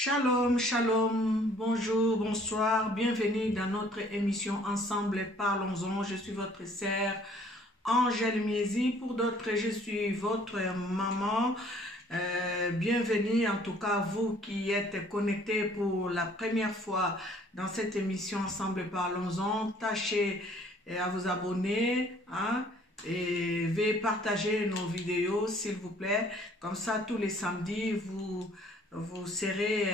Shalom, shalom, bonjour, bonsoir, bienvenue dans notre émission Ensemble Parlons-en. Je suis votre sœur Angèle Miezi, pour d'autres je suis votre maman. Bienvenue en tout cas vous qui êtes connectés pour la première fois dans cette émission Ensemble Parlons-en. Tâchez à vous abonner, et veuillez partager nos vidéos s'il vous plaît, comme ça tous les samedis vous serez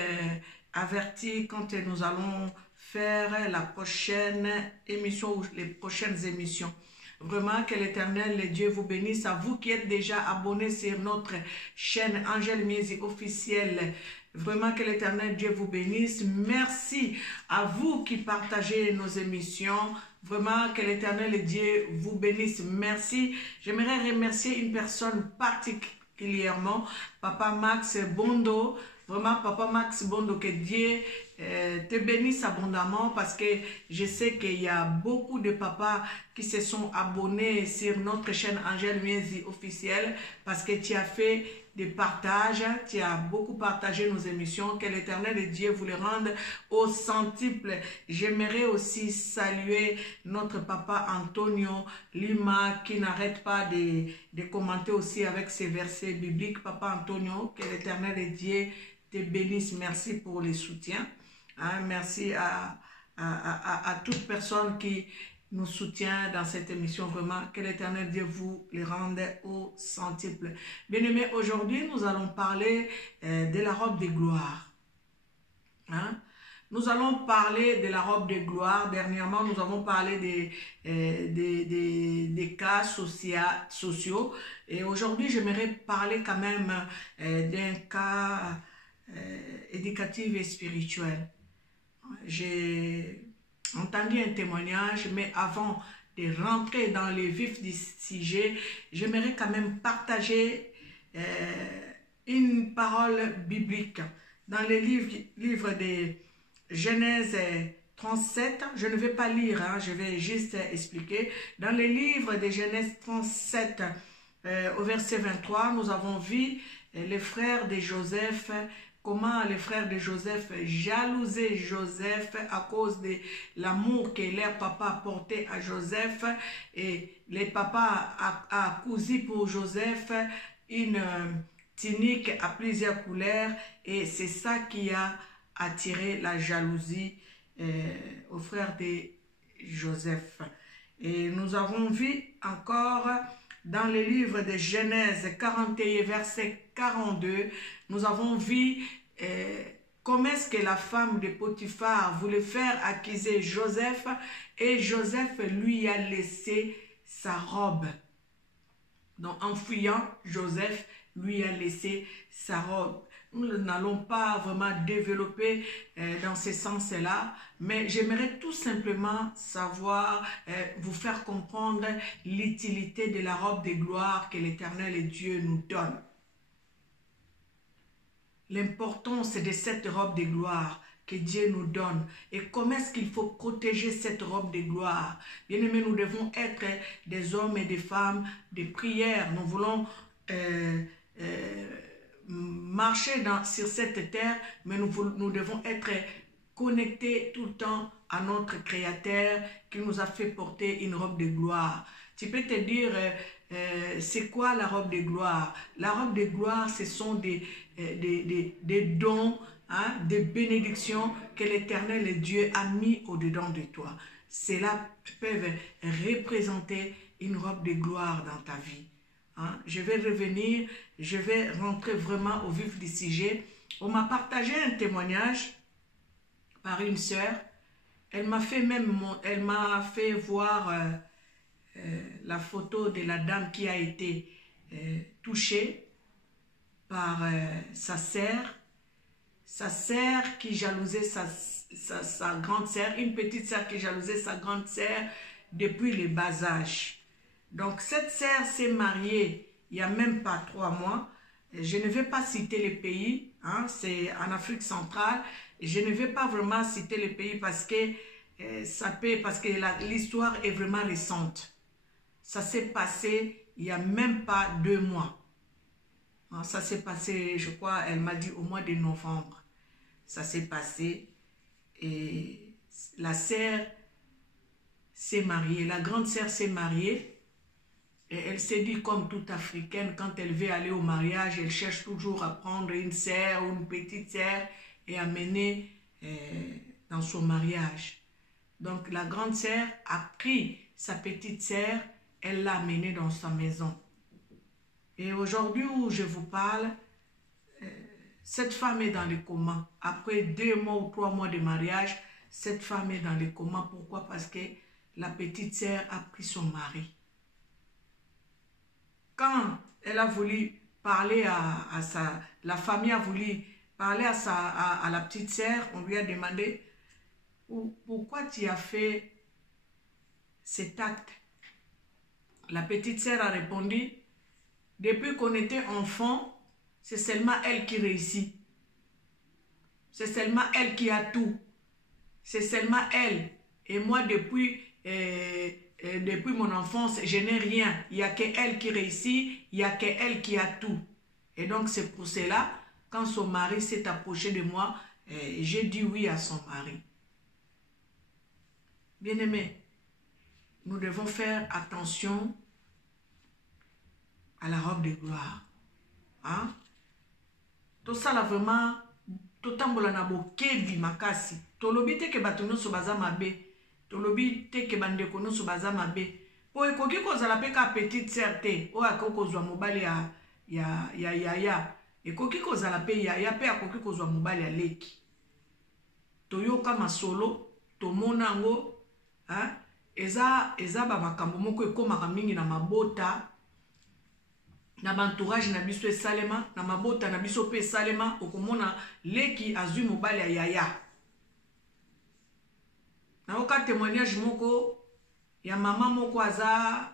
avertis quand nous allons faire la prochaine émission ou les prochaines émissions. Vraiment que l'Éternel, le Dieu vous bénisse. À vous qui êtes déjà abonnés sur notre chaîne Angèle Miezi officielle. Vraiment que l'Éternel Dieu vous bénisse. Merci à vous qui partagez nos émissions. Vraiment que l'Éternel Dieu vous bénisse. Merci. J'aimerais remercier une personne particulièrement, Papa Max Bondo. Vraiment, Papa Max Bondo, que Dieu te bénisse abondamment, parce que je sais qu'il y a beaucoup de papas qui se sont abonnés sur notre chaîne Angèle Miezi officielle, parce que tu as fait des partages, tu as beaucoup partagé nos émissions. Que l'Éternel Dieu vous les rende au centuple. J'aimerais aussi saluer notre papa Antonio Lima, qui n'arrête pas de commenter aussi avec ses versets bibliques. Papa Antonio, que l'Éternel Dieu te bénisse. Merci pour les soutiens. Merci à toute personne qui nous soutient dans cette émission. Vraiment, que l'Éternel Dieu vous les rende au centuple. Bien-aimés, aujourd'hui, nous allons parler de la robe de gloire. Nous allons parler de la robe de gloire. Dernièrement, nous avons parlé des cas sociaux. Et aujourd'hui, j'aimerais parler quand même d'un cas éducatif et spirituel. J'ai entendu un témoignage, mais avant de rentrer dans le vif du sujet, j'aimerais quand même partager une parole biblique. Dans le livre de Genèse 37, je ne vais pas lire, je vais juste expliquer. Dans le livre de Genèse 37, au verset 23, nous avons vu les frères de Joseph, comment les frères de Joseph jalousaient Joseph à cause de l'amour que leur papa portait à Joseph. Et les papas a cousu pour Joseph une tunique à plusieurs couleurs. Et c'est ça qui a attiré la jalousie aux frères de Joseph. Et nous avons vu encore dans le livre de Genèse 41, verset 42, nous avons vu comment est-ce que la femme de Potiphar voulait faire accuser Joseph, et Joseph lui a laissé sa robe. Donc en fuyant, Joseph lui a laissé sa robe. Nous n'allons pas vraiment développer dans ce sens-là, mais j'aimerais tout simplement savoir, vous faire comprendre l'utilité de la robe de gloire que l'Éternel Dieu nous donne. L'importance de cette robe de gloire que Dieu nous donne, et comment est-ce qu'il faut protéger cette robe de gloire. Bien aimés, nous devons être des hommes et des femmes de prière. Nous voulons marcher sur cette terre, mais nous devons être connectés tout le temps à notre Créateur qui nous a fait porter une robe de gloire. Tu peux te dire, c'est quoi la robe de gloire? La robe de gloire, ce sont des dons, des bénédictions que l'Éternel Dieu a mis au-dedans de toi. Cela peut représenter une robe de gloire dans ta vie. Je vais revenir, je vais rentrer vraiment au vif du sujet. On m'a partagé un témoignage par une sœur. Elle m'a fait voir la photo de la dame qui a été touchée par sa sœur. Sa sœur qui jalousait sa grande sœur, une petite sœur qui jalousait sa grande sœur depuis le bas âge. Donc cette sœur s'est mariée il n'y a même pas 3 mois. Je ne vais pas citer les pays, c'est en Afrique centrale. Je ne vais pas vraiment citer les pays parce que l'histoire est vraiment récente. Ça s'est passé il n'y a même pas 2 mois. Ça s'est passé, je crois, elle m'a dit au mois de novembre. ça s'est passé et la sœur s'est mariée, la grande sœur s'est mariée et elle s'est dit comme toute africaine, quand elle veut aller au mariage, elle cherche toujours à prendre une sœur ou une petite sœur et à mener dans son mariage. Donc la grande sœur a pris sa petite sœur, elle l'a amenée dans sa maison. Et aujourd'hui où je vous parle, cette femme est dans le coma. Après 2 mois ou 3 mois de mariage, cette femme est dans le coma. Pourquoi? Parce que la petite sœur a pris son mari. Quand elle a voulu parler la famille a voulu parler à la petite sœur, on lui a demandé pourquoi tu as fait cet acte. La petite sœur a répondu, depuis qu'on était enfant, c'est seulement elle qui réussit. C'est seulement elle qui a tout. C'est seulement elle. Et moi, depuis mon enfance, je n'ai rien. Il n'y a qu'elle qui réussit. Il n'y a qu'elle qui a tout. Et donc, c'est pour cela, quand son mari s'est approché de moi, j'ai dit oui à son mari. Bien-aimés, nous devons faire attention à la robe de gloire. Hein? Tout ça là vraiment, tout tambola na bokevi makasi. Tolobi te ke batuno so baza mabe. Tolobi te ke bandeko no so baza mabe. Po ekoki kozala pe ka petite sœur te. O akoko zwa mobali ya. Ekoki kozala pe ya pe akoki kozwa mobali ya leki. Toyoka masolo, tomona ngo, hein? Eza ba makambo moko ekomaka mingi na mabota. Na bantourage na biso esalema, na mabota na biso pe esalema, okomona leki azwi mobali ya yaya. Na oka témoignage moko ya mama moko aza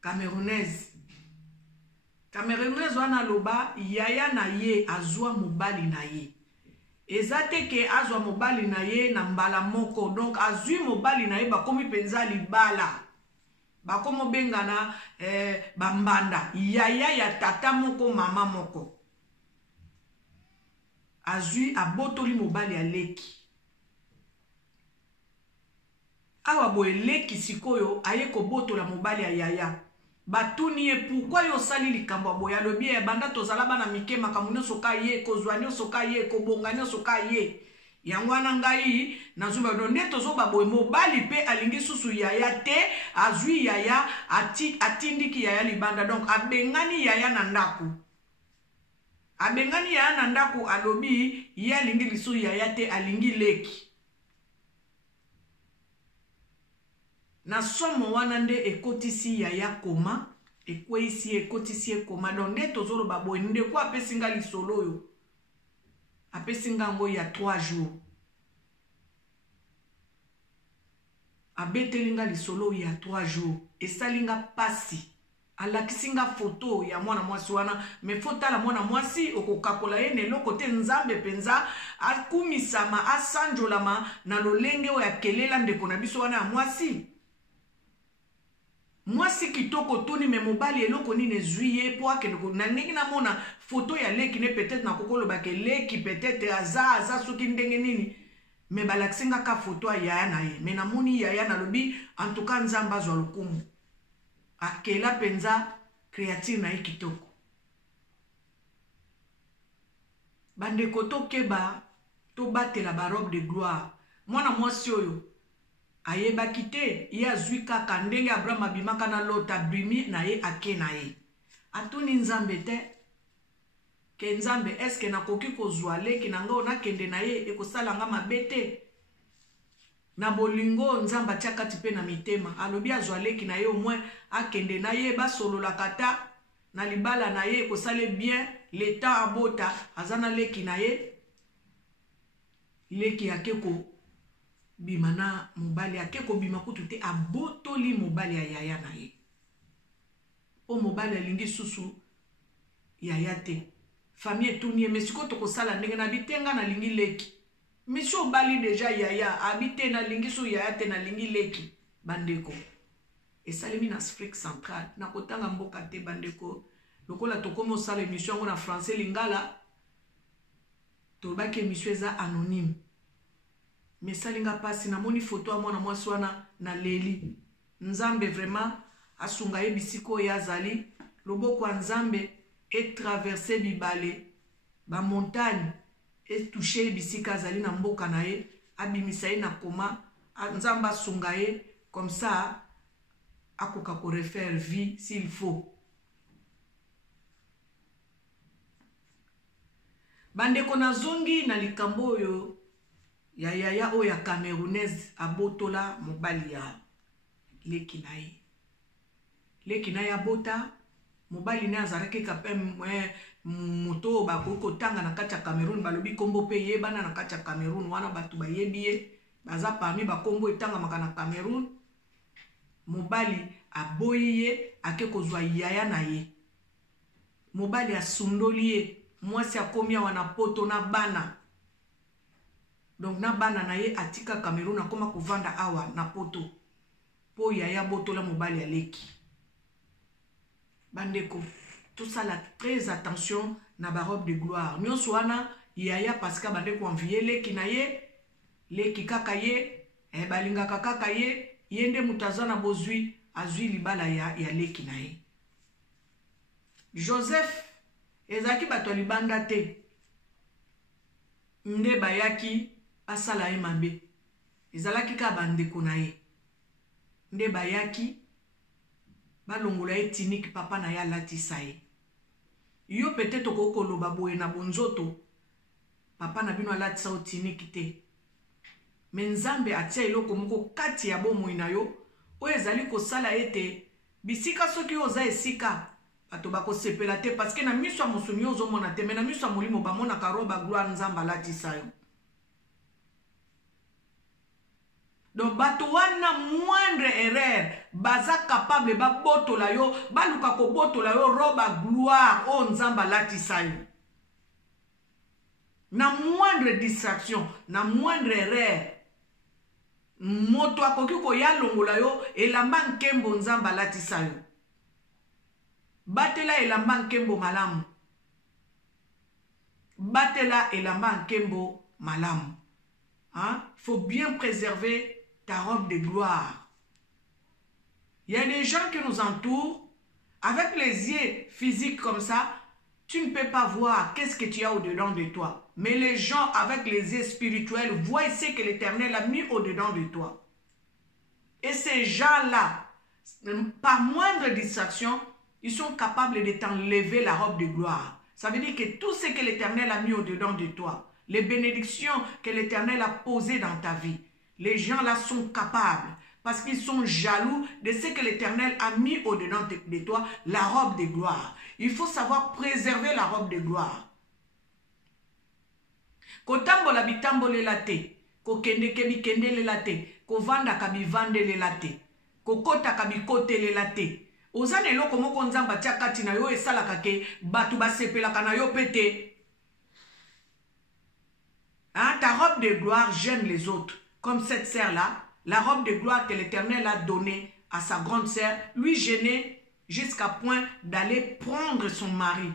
camerounaise. Camerounaise wana loba yaya na ye azwa mobali na ye. Eza te ke azwa mobali na ye na mbala moko, donc azwi mobali na ye bakomi penza libala. Bakomo bengana bambanda yaya ya tata moko mama moko azui abotoli mobali ya leki awa boye leki sikoyo aye kobotola mobali ya yaya batuni ye pourquoi yo sali likambo boya lobi ya banda tozala bana mike makambo nyonso ka ye kozwa nyonso ka ye kobonga nyonso ka ye yango wana ngai nazuba nde tozoba boye mobali pe alingi susu yaya te azwi yaya atindiki yaya libanda, donc abengani yaya na ndako. Abengani yaya na ndako alobi ye alingi lisu yaya te alingi leki. Na somo wana nde ekotisi yaya koma, ekweisi ekotisi ekoma, donc nde tozoloba boye nde kwa apesinga lisolo yo. Apesinga ngo ya 3 jours. Abetelinga lisolo ya 3 jours. Esalinga pasi. Alakisinga photo ya mwana mwasi wana. Me fota la mwana mwasi okokakola ye nelo kote nzambe penza. Akumisama asanjolama na lolenge o ya kelela ndeko na biso wana ya mwasi. Mwasi kitoko tuni me mobali eloko nini zuye po akenoko na ndenge na mona photo ya leki ne peut-être na kokolo ba ke leki peut-être aza soki ndenge nini me balaksinga ka photo ya yaya na ye me na moni yaya na lobi en tout cas nzamba zwa lokumu akela penza créature na ye kitoko. Bandeko tokeba to batela ba robe de gloire mwana mwasi oyo ayebaki te ye azwi kaka ndenge Abraham abimaka na Lot abimi na ye ake na ye. Atuni nzambe te ke nzambe eske nakoki kozwa leki na ngo nakende na ye ekosala nga mabe te. Na bolingo nzambe atia kati pe na mitema alobi azwa leki na ye au moins akende na ye basolola kata na libala na ye ekosale bien leta abota azana leki na ye leki akeko bimana mobali akeko bima kutu te abotoli mobali ya yaya na ye. O mobali alingi susu yaya te. Famille tournier mais siko to kosala ndenge na bitenga na lingi leki. Monsieur obali deja yaya habite na lingi su yaya te na lingi leki bandeko. Esalemi na Afrique centrale na kotanga mboka te bandeko. Lokola tokomo sala émission ngo na français lingala tolobaki émission eza anonyme. Mais salinga pasi na moni photo à mwana mwasi wana na leli. Nzambe vraiment asunga ye bisiko ya zali. Loboko nzambe et traversé bibale ba montagne et touché bisika zali na mboka na ye abimisa ye na koma nzamba sunga ye comme ça akoka ko refaire vie s'il faut. Bandeko na zongi na likambo oyo ya yaya o ya camerounaise abotola mobali ya leki na ye. Leki na ya bota mobali ne azaraki kape moto bakoko tanga na kati ya Cameroun balobi kombo pe yebana na kati ya Cameroun wana batu bayebi ye baza parmi bakombo etanga maka na Cameroun. Mobali aboyi ye ake kozwa yaya na ye. Mobali asundoli ye mwasi akomi wana poto na bana. Donc na bana na ye atika Cameroun akoma kovanda awa na poto. Po yaya botola mobali ya leki. Bandeko, tout ça là, très attention na ba robe de gloire. Nyonso wana yaya parce que bandeko envier leki na ye, leki kaka ye, balinga kaka ye, yende mutazana bozui azui libala ya leki na ye. Joseph ezaki bato libanda te. Nde bayaki asala ye mabe. Ezalaki ka bandeko na ye. Nde bayaki balongola ye tiniki papa na ya latisa ye. Yo peut-être kokoloba boye na bonzoto papa na bino alatisa o tiniki te. Mais Nzambe atia eloko moko kati ya bomoi na yo o ezali kosala ete bisika soki oza esika bato bakosepela te parce que na miso ya mosuni ozomona te mais na miso ya molimo bamonaka roba gloire Nzambe alatisa yo. Donc bato wana moindre erreur baza capable ba botola yo baluka ko botola yo roba gloire o Nzamba latisa yo. Na moindre distraction, na moindre erreur moto akoki ko ya longola yo elamba nkembo Nzamba latisa yo. Batela elamba nkembo malamu. Batela elamba nkembo malamu. Hein? Faut bien préserver ta robe de gloire. Il y a des gens qui nous entourent, avec les yeux physiques comme ça, tu ne peux pas voir qu'est-ce que tu as au-dedans de toi. Mais les gens avec les yeux spirituels voient ce que l'Éternel a mis au-dedans de toi. Et ces gens-là, par moindre distraction, ils sont capables de t'enlever la robe de gloire. Ça veut dire que tout ce que l'Éternel a mis au-dedans de toi, les bénédictions que l'Éternel a posées dans ta vie, les gens là sont capables, parce qu'ils sont jaloux de ce que l'Éternel a mis au-dedans de toi, la robe de gloire. Il faut savoir préserver la robe de gloire. Kotambola bitambolela te, kokende kebi kende lela te, kovanda kabi vande lela te, kokota kabi kote lela te. Ozane loko moko Nzamba tia kati na yo esalaka ke batu basepelaka na yo pete. Hein, ta robe de gloire gêne les autres. Comme cette sœur-là, la robe de gloire que l'Éternel a donnée à sa grande sœur, lui gênait jusqu'à point d'aller prendre son mari.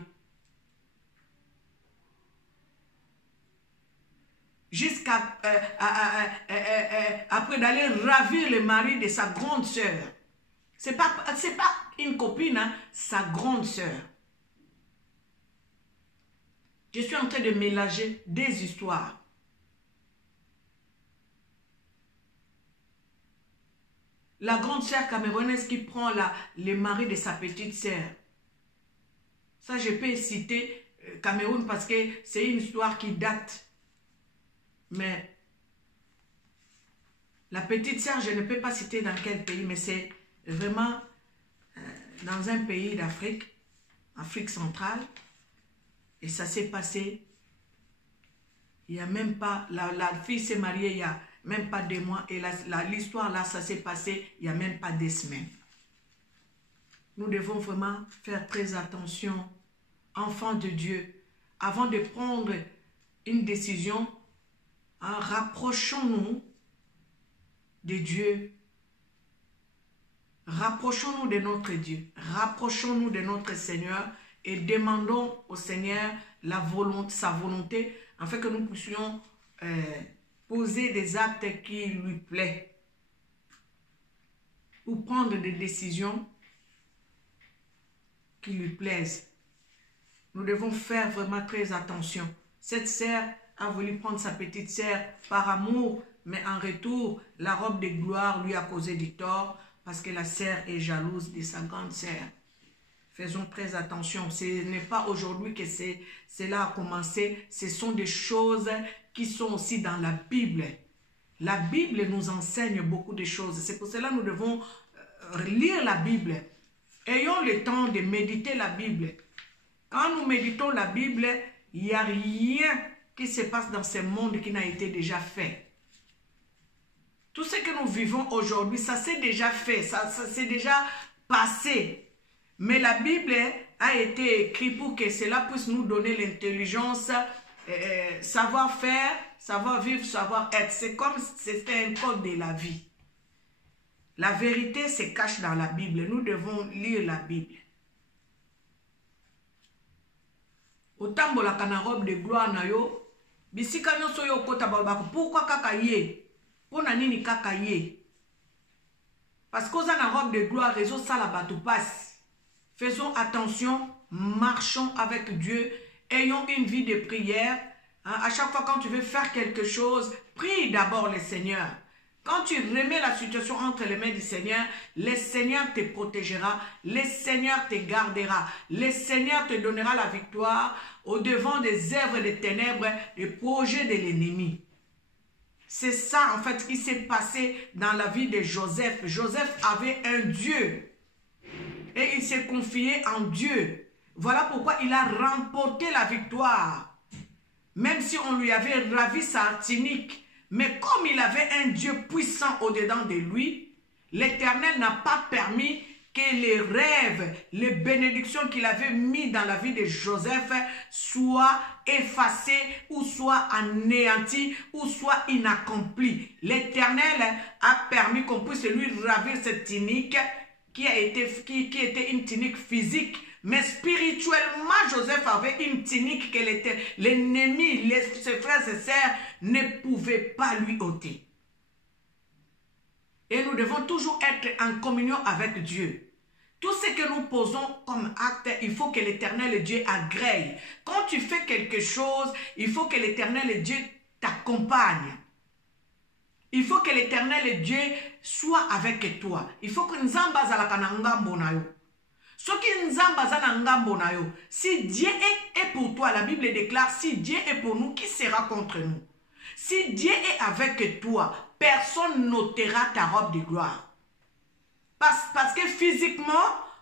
Jusqu'à après d'aller ravir le mari de sa grande sœur. C'est pas une copine, hein, sa grande sœur. Je suis en train de mélanger des histoires. La grande sœur camerounaise qui prend le mari de sa petite sœur. Ça, je peux citer Cameroun parce que c'est une histoire qui date. Mais la petite sœur, je ne peux pas citer dans quel pays, mais c'est vraiment dans un pays d'Afrique, Afrique centrale. Et ça s'est passé, il n'y a même pas, la fille s'est mariée il y a même pas 2 mois. Et l'histoire là, ça s'est passé il n'y a même pas 2 semaines. Nous devons vraiment faire très attention, enfants de Dieu. Avant de prendre une décision, hein, rapprochons-nous de Dieu. Rapprochons-nous de notre Dieu. Rapprochons-nous de notre Seigneur et demandons au Seigneur sa volonté afin que nous puissions poser des actes qui lui plaisent ou prendre des décisions qui lui plaisent. Nous devons faire vraiment très attention. Cette sœur a voulu prendre sa petite sœur par amour, mais en retour, la robe de gloire lui a causé du tort parce que la sœur est jalouse de sa grande sœur. Faisons très attention. Ce n'est pas aujourd'hui que cela a commencé. Ce sont des choses qui sont aussi dans la Bible. La Bible nous enseigne beaucoup de choses. C'est pour cela que nous devons lire la Bible. Ayons le temps de méditer la Bible. Quand nous méditons la Bible, il n'y a rien qui se passe dans ce monde qui n'a été déjà fait. Tout ce que nous vivons aujourd'hui, ça s'est déjà fait, ça s'est déjà passé. Mais la Bible a été écrite pour que cela puisse nous donner l'intelligence, savoir faire, savoir vivre, savoir être. C'est comme si c'était un code de la vie. La vérité se cache dans la Bible. Nous devons lire la Bible. Otambolaka na robe de gloire na yo, bisika nyonso yo kota balobako, pourquoi kaka ye? Pona nini kaka ye? Parce que oza na robe de gloire, rezo sala bato passe. Faisons attention, marchons avec Dieu, ayons une vie de prière. À chaque fois quand tu veux faire quelque chose, prie d'abord le Seigneur. Quand tu remets la situation entre les mains du Seigneur, le Seigneur te protégera, le Seigneur te gardera, le Seigneur te donnera la victoire au-devant des œuvres des ténèbres, des projets de l'ennemi. C'est ça en fait qui s'est passé dans la vie de Joseph. Joseph avait un Dieu et il s'est confié en Dieu. Voilà pourquoi il a remporté la victoire. Même si on lui avait ravi sa tunique. Mais comme il avait un Dieu puissant au-dedans de lui, l'Éternel n'a pas permis que les rêves, les bénédictions qu'il avait mis dans la vie de Joseph soient effacés ou soient anéantis ou soient inaccomplis. L'Éternel a permis qu'on puisse lui ravir cette tunique qui était une tunique physique. Mais spirituellement, Joseph avait une tunique que l'ennemi, ses frères et sœurs ne pouvaient pas lui ôter. Et nous devons toujours être en communion avec Dieu. Tout ce que nous posons comme acte, il faut que l'Éternel Dieu agrée. Quand tu fais quelque chose, il faut que l'Éternel Dieu t'accompagne. Il faut que l'Éternel Dieu soit avec toi. Il faut que nous en si Dieu est pour toi, la Bible déclare, si Dieu est pour nous, qui sera contre nous? Si Dieu est avec toi, personne n'ôtera ta robe de gloire. Parce que physiquement,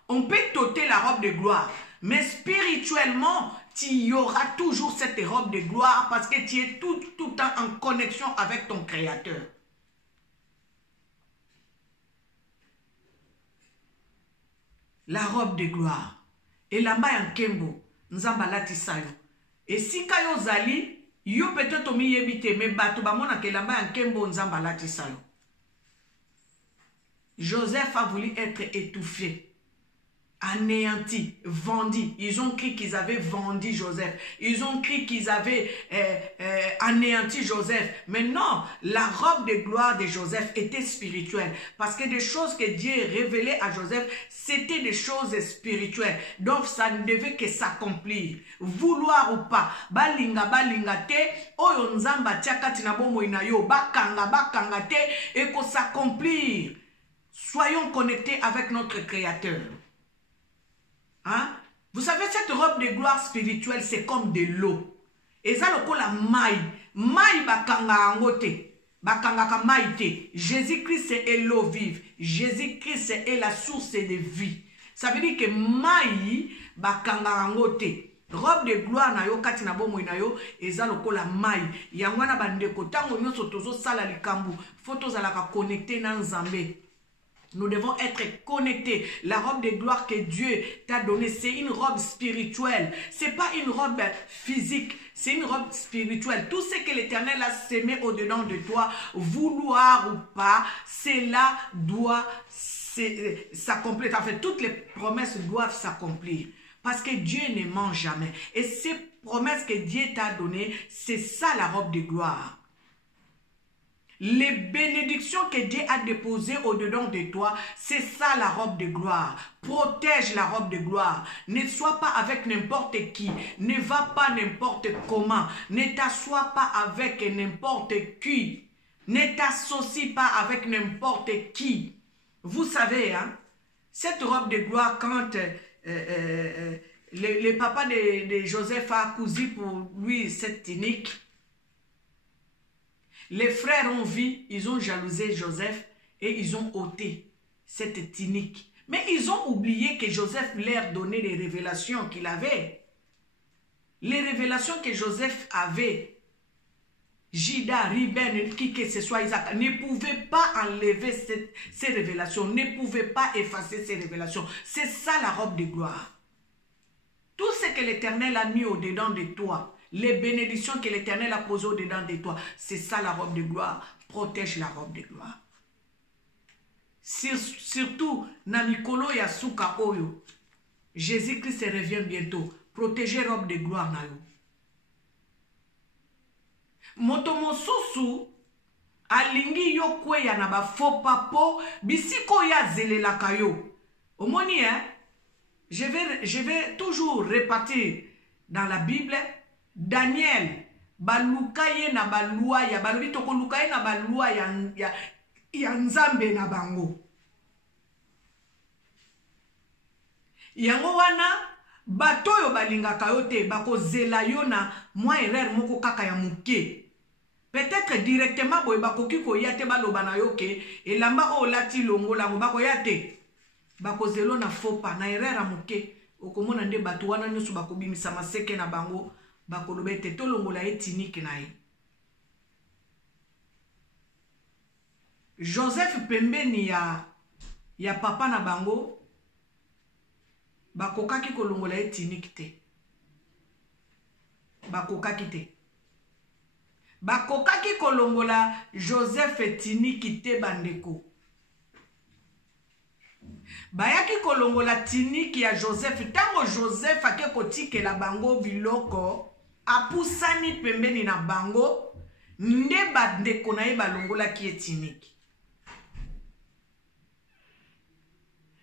on peut t'ôter la robe de gloire. Mais spirituellement, tu y auras toujours cette robe de gloire parce que tu es tout le temps en connexion avec ton Créateur. La robe de gloire. Et là-bas, en Kembo, nous avons latissé. Et si kayo zali, yo peut-être mi yebite, mais bato ba mona ke là-bas en Kembo, nous avons latissé. Joseph a voulu être étouffé, anéanti, vendu. Ils ont cru qu'ils avaient vendu Joseph. Ils ont cru qu'ils avaient anéanti Joseph. Mais non, la robe de gloire de Joseph était spirituelle. Parce que des choses que Dieu révélait à Joseph, c'était des choses spirituelles. Donc ça ne devait que s'accomplir. Vouloir ou pas. Balinga te. Oyo nzamba tiakati na bomo inayo. Bakanga te. Et que s'accomplir. Soyons connectés avec notre Créateur. Hein? Vous savez, cette robe de gloire spirituelle, c'est comme de l'eau. Et ça, le la maille. Maille bakanga angote. Bakanga ka maïte. Jésus-Christ est l'eau vive. Jésus-Christ est la source de vie. Ça veut dire que maille bakanga angote. Robe de gloire na yo kati na bomo na yo eza lokola maille. Yangwana bandeko tango nyonso tozo sala likambu. Photo zalaka connecté na Nzambe. Nous devons être connectés. La robe de gloire que Dieu t'a donnée, c'est une robe spirituelle. Ce n'est pas une robe physique, c'est une robe spirituelle. Tout ce que l'Éternel a sémé au-dedans de toi, vouloir ou pas, cela doit s'accomplir. En fait, toutes les promesses doivent s'accomplir. Parce que Dieu ne ment jamais. Et c'est promesse que Dieu t'a donnée, c'est ça la robe de gloire. Les bénédictions que Dieu a déposées au-dedans de toi, c'est ça la robe de gloire. Protège la robe de gloire. Ne sois pas avec n'importe qui. Ne va pas n'importe comment. Ne t'assois pas avec n'importe qui. Ne t'associe pas avec n'importe qui. Vous savez, hein, cette robe de gloire, quand le papa de Joseph a cousu pour lui cette tunique, les frères ont vu, ils ont jalousé Joseph et ils ont ôté cette tunique. Mais ils ont oublié que Joseph leur donnait les révélations qu'il avait. Les révélations que Joseph avait, Juda, Ruben, qui que ce soit, Isaac, ne pouvaient pas enlever ces révélations, ne pouvaient pas effacer ces révélations. C'est ça la robe de gloire. Tout ce que l'Éternel a mis au-dedans de toi, les bénédictions que l'Éternel a posées au-dedans de toi, c'est ça la robe de gloire. Protège la robe de gloire. Surtout, Namikolo Yasuka Oyo, Jésus-Christ revient bientôt. Protégez la robe de gloire. Motomosusu, alingi yo kweya na ba faux papo, bisiko ya zelela kayo. Omoni, hein? Je vais toujours repartir dans la Bible. Daniel, balukaye na balua ya balobi toko lukaye na balua ya nzambe na bango. Yango wana bato yo balingaka yo te bako zela yo na mwa erreur moko kaka ya muke. Peut-être directement boy bakoki ko yate baloba na yo ke elamba o lati longo lango bako yate. Bako zelo na faux pas na erreur ya muke. Okomona nde bato wana nyusu bako bimisa maseke na bango. Bakolobete tolongola etinike na ye. Joseph pembeni ya papa na bango bakokaki kolongola etinike te. Bakokaki te. Bakokaki kolongola Joseph etinike te bandeko. Bayaki kolongola tiniki ya Joseph tango Joseph ake kotike la bango biloko apusani pembeni na bango nde bandeko na ye balongola ki etiniki.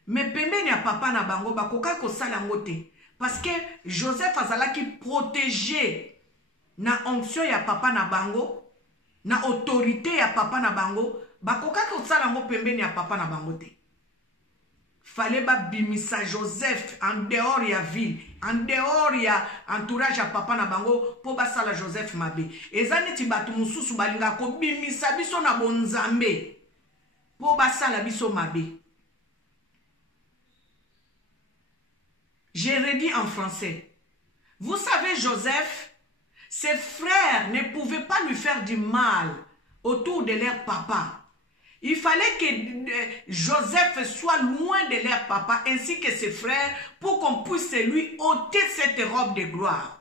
Me pembeni ya papa na bango bakoka kosala ngo te parce que Joseph azalaki protégé na onction ya papa na bango na autorité ya papa na bango bakoka kosala ngo pembeni ya papa na bango te. Fallait ba bimisa Joseph en dehors ya ville, en dehors ya entourage ya papa na bango po basala Joseph mabe. Ezani ti batu mususu balinga ko bimisa biso na bonzambe po basala biso mabe. Je redis en français. Vous savez, Joseph, ses frères ne pouvaient pas lui faire du mal autour de leur papa. Il fallait que Joseph soit loin de leur papa ainsi que ses frères pour qu'on puisse lui ôter cette robe de gloire.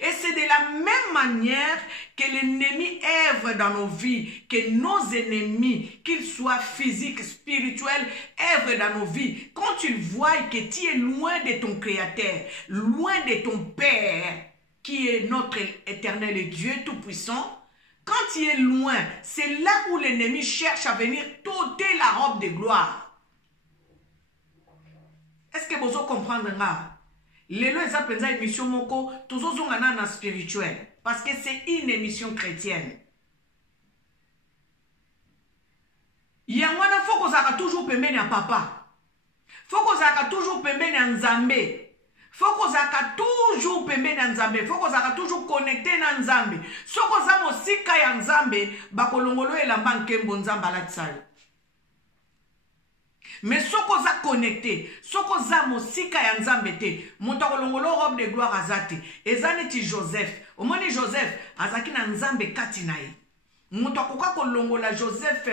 Et c'est de la même manière que l'ennemi œuvre dans nos vies, que nos ennemis, qu'ils soient physiques, spirituels, œuvrent dans nos vies. Quand tu vois que tu es loin de ton Créateur, loin de ton Père, qui est notre éternel et Dieu Tout-Puissant, quand tu es loin, c'est là où l'ennemi cherche à venir t'ôter la robe de gloire. Est-ce que vous comprenez? Lelo eza penza émission moko tozozonga na spirituel parce que c'est une émission chrétienne. Yangwana foko zaka toujours pembeni ya papa. Foko zaka toujours pembeni ya Nzambe. Foko zaka toujours pembeni ya Nzambe. Foko zaka toujours connecté na Nzambe. Soko za mosika ya Nzambe bakolongolo elamba nkembo Nzambe alatsala. Mais soko za connecté, soko za mosika ya Nzambe te, moto kolongolo robe de gloire azate. Ezane ti Joseph. Omoni Joseph azaki na Nzambe kati na ye. Moto koka kolongola Joseph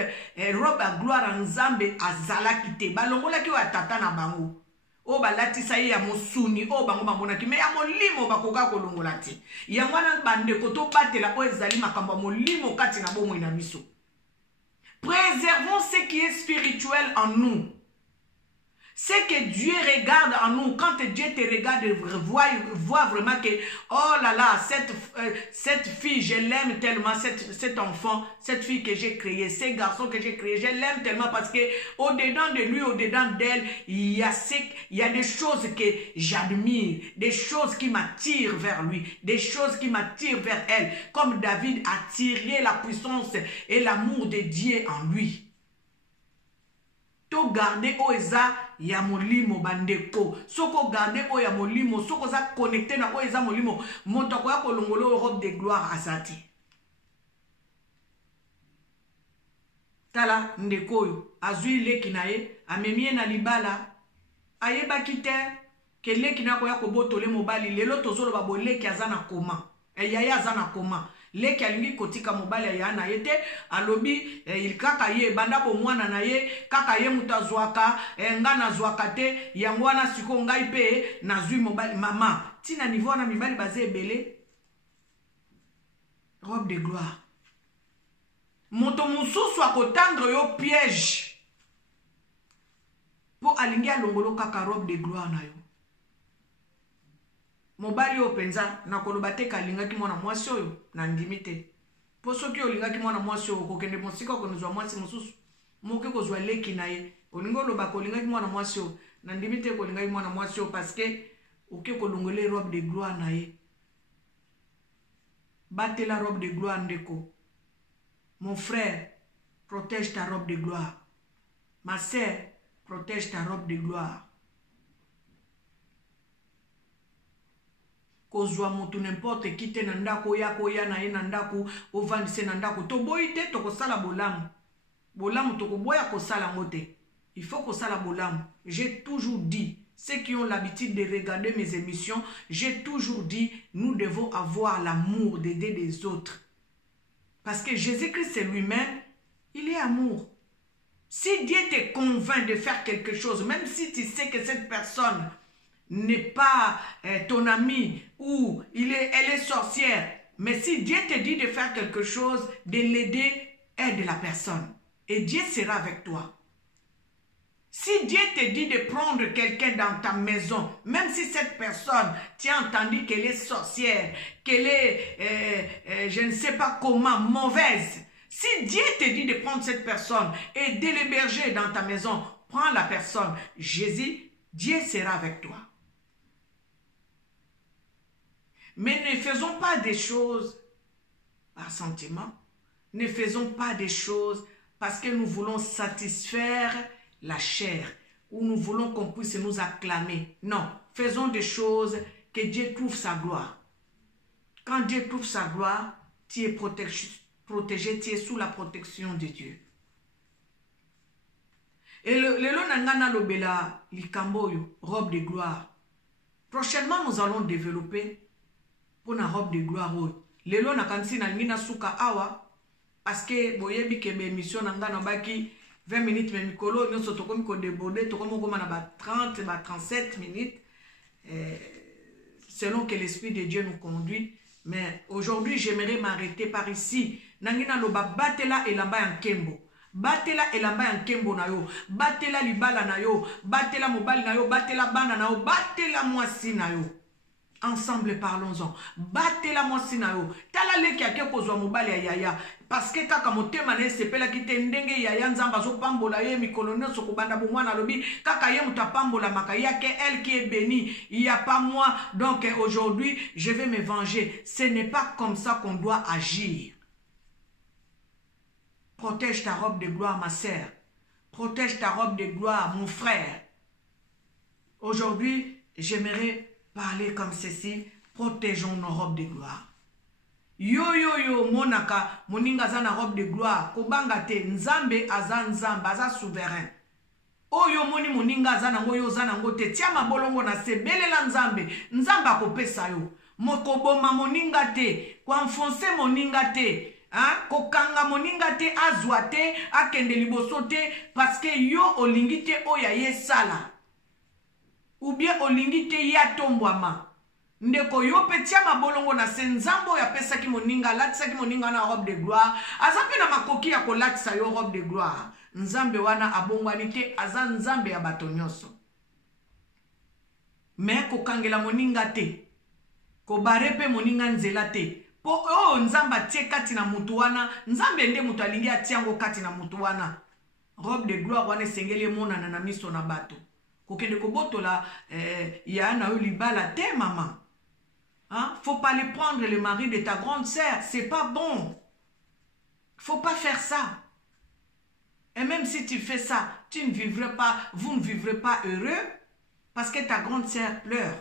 robe de gloire Nzambe azalaki te. Balongola ki wa tata na bango. O balatisa ye ya mosuni, o bango bamonaki me ya molimo bakoka kolongola te. Yangwana bandeko to batela o ezali makambo molimo kati na bomoi na biso. Préservons ce qui est spirituel en nous. C'est que Dieu regarde en nous. Quand Dieu te regarde, voit vraiment que, oh là là, cette fille, je l'aime tellement, cet enfant, cette fille que j'ai créée, ces garçons que j'ai créés, je l'aime tellement parce que au-dedans de lui, au-dedans d'elle, il y a des choses que j'admire, des choses qui m'attirent vers lui, des choses qui m'attirent vers elle, comme David a tiré la puissance et l'amour de Dieu en lui. To garder oeza ya molimo bandeko soko garder o ya molimo soko za connecté na oeza molimo moto ko ya kolongolo robe de gloire azati tala ndeko yo azui leki na ye amemie na libala ayeba kite ke leki na ko ya kobotole mobali lelo tozolo ba boleki azana koma yaya azana koma leki alingi kotika mobali ya na yete alobi il kaka ye banda bo mwana na ye kaka ye mutazwaka nga na zwaka te yango wana siko ngai pe na zui mobali mama tina niveau na mibali baze ebele robe de gloire moto mususu akotandre yo piège po alingi alongolo kaka robe de gloire na yo mobali yo penza na koloba te kalingaki mwana mwasi oyo na ndimi te po soki olingaki mwana mwasi oyo kokende mosika okonozwa mwasi mosusu moke kozwa leki na ye olingi oloba kolingaki mwana mwasi oyo na ndimi te kolingaki mwana mwasi oyo parce que oke kolongole robe de gloire na ye batela robe de gloire ndeko. Mon frère, protège ta robe de gloire. Ma sœur, protège ta robe de gloire. Kozwa motu n'importe qui te nandako ya koya na ye nandako ovandise nandako to boite to kosala bolamu. Bolamu to koboya kosala ngote. Il faut kosala bolamu. J'ai toujours dit, ceux qui ont l'habitude de regarder mes émissions, j'ai toujours dit, nous devons avoir l'amour d'aider les autres. Parce que Jésus-Christ c'est lui-même, il est amour. Si Dieu te convainc de faire quelque chose, même si tu sais que cette personne n'est pas ton ami ou elle est sorcière, mais si Dieu te dit de faire quelque chose, de l'aider, aide la personne. Et Dieu sera avec toi. Si Dieu te dit de prendre quelqu'un dans ta maison, même si cette personne, tu as entendu qu'elle est sorcière, qu'elle est, je ne sais pas comment, mauvaise, si Dieu te dit de prendre cette personne et de l'héberger dans ta maison, prends la personne. Jésus, Dieu sera avec toi. Mais ne faisons pas des choses par sentiment. Ne faisons pas des choses parce que nous voulons satisfaire la chair, ou nous voulons qu'on puisse nous acclamer. Non, faisons des choses que Dieu trouve sa gloire. Quand Dieu trouve sa gloire, tu es protégé, tu es sous la protection de Dieu. Et le nangana lobela likamboyo, robe de gloire. Prochainement, nous allons développer pour la robe de gloire. Lelo nakansi na ngina suka awa, parce que boyebi kebe émission nangana baki 20 minutes, mais Mikolo, nous sommes comme débordés, tout comme on a 30, 37 minutes, selon que l'Esprit de Dieu nous conduit. Mais aujourd'hui, j'aimerais m'arrêter par ici. Nangina loba batela elamba en kembo. Batela elamba en kembo na yo. Batela libala na yo. Batela mobile na yo. Batela bana na yo. Batela mwasi na yo. Ensemble parlons-en. Batela mwasi na yo. Tala leki ake kozwa mobile ya yaya. Parce que kaka motema ne sepela kite ndenge yaya nzamba zo pambola ye mikolo nyonso kobanda bomwana lobi kaka ye mutapambola makaya ke elle qui est bénie, il y a pas moi. Donc aujourd'hui, je vais me venger. Ce n'est pas comme ça qu'on doit agir. Protège ta robe de gloire, ma sœur. Protège ta robe de gloire, mon frère. Aujourd'hui, j'aimerais parler comme ceci. Protégeons nos robes de gloire. Yo monaka moninga za na robe de gloire kobanga te nzambe aza nzamba aza souverain. Oyo moni moninga za na ngoyo za na ngote tia mabolongo na sebelela nzambe nzamba kopesa yo mokoboma moninga te kwa enfoncer moninga te kokanga moninga te azwa te akende liboso te parce que yo olingi te oya ye sala ou bien olingi te ya tombwama. Ndeko yo petia mabolongo na senzambo ya pesa ki moninga latisa ki moninga na robe de gloire azape na makoki ya kolatisa yo robe de gloire nzambe wana abongwani te aza nzambe ya bato nyonso. Mais kokangela moninga te. Ko barepe moninga nzela te. Po nzamba tie kati na mutu wana. Nzambe nde mutu alingi atiango kati na mutu wana. Robe de gloire wane sengeli mona na miso na bato. Kokende koboto la ya na yo libala te maman. Hein? Faut pas aller prendre le mari de ta grande sœur. C'est pas bon. Faut pas faire ça. Et même si tu fais ça, tu ne vivras pas, vous ne vivrez pas heureux parce que ta grande sœur pleure.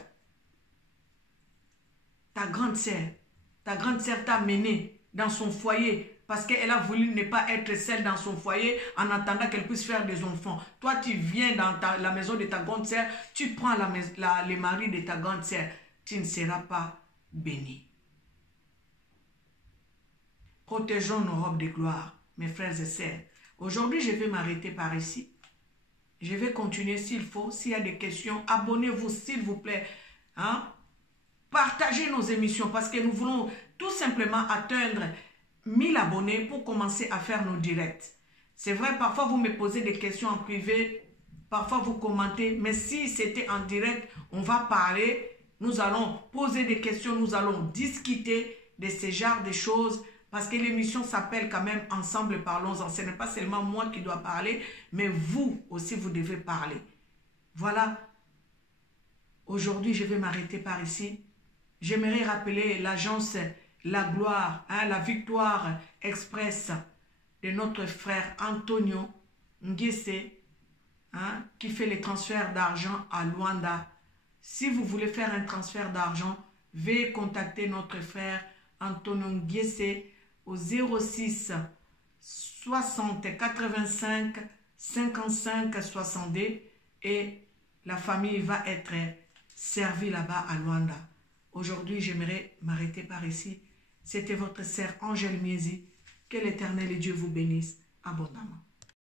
Ta grande sœur t'a mené dans son foyer parce qu'elle a voulu ne pas être seule dans son foyer en attendant qu'elle puisse faire des enfants. Toi, tu viens dans la maison de ta grande sœur, tu prends le mari de ta grande sœur, tu ne seras pas béni. Protégeons nos robes de gloire, mes frères et sœurs. Aujourd'hui, je vais m'arrêter par ici. Je vais continuer s'il faut. S'il y a des questions, abonnez-vous s'il vous plaît. Hein? Partagez nos émissions parce que nous voulons tout simplement atteindre 1000 abonnés pour commencer à faire nos directs. C'est vrai, parfois vous me posez des questions en privé, parfois vous commentez, mais si c'était en direct, on va parler, nous allons poser des questions, nous allons discuter de ce genre de choses. Parce que l'émission s'appelle quand même Ensemble Parlons-en. Ce n'est pas seulement moi qui dois parler, mais vous aussi, vous devez parler. Voilà. Aujourd'hui, je vais m'arrêter par ici. J'aimerais rappeler l'agence La Gloire, hein, la Victoire Express de notre frère Antonio Nguesse, hein, qui fait les transferts d'argent à Luanda. Si vous voulez faire un transfert d'argent, veuillez contacter notre frère Antonio Nguesse au 06 60 85 55 62 et la famille va être servie là-bas à Luanda. Aujourd'hui, j'aimerais m'arrêter par ici. C'était votre sœur Angèle Miezi. Que l'Éternel et Dieu vous bénisse abondamment.